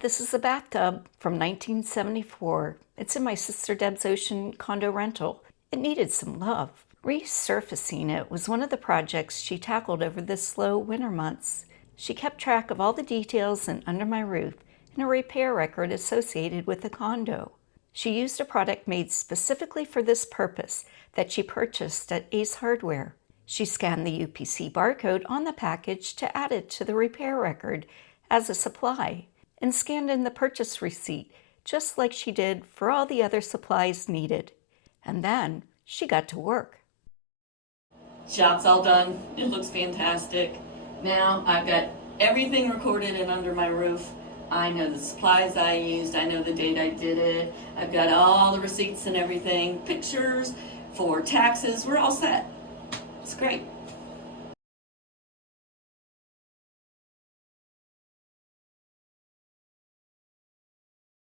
This is a bathtub from 1974. It's in my sister Deb's ocean condo rental. It needed some love. Resurfacing it was one of the projects she tackled over the slow winter months. She kept track of all the details and under my roof and a repair record associated with the condo. She used a product made specifically for this purpose that she purchased at Ace Hardware. She scanned the UPC barcode on the package to add it to the repair record as a supply and scanned in the purchase receipt just like she did for all the other supplies needed. And then she got to work. Shop's all done. It looks fantastic. Now I've got everything recorded and under my roof. I know the supplies I used. I know the date I did it. I've got all the receipts and everything, pictures for taxes. We're all set. It's great.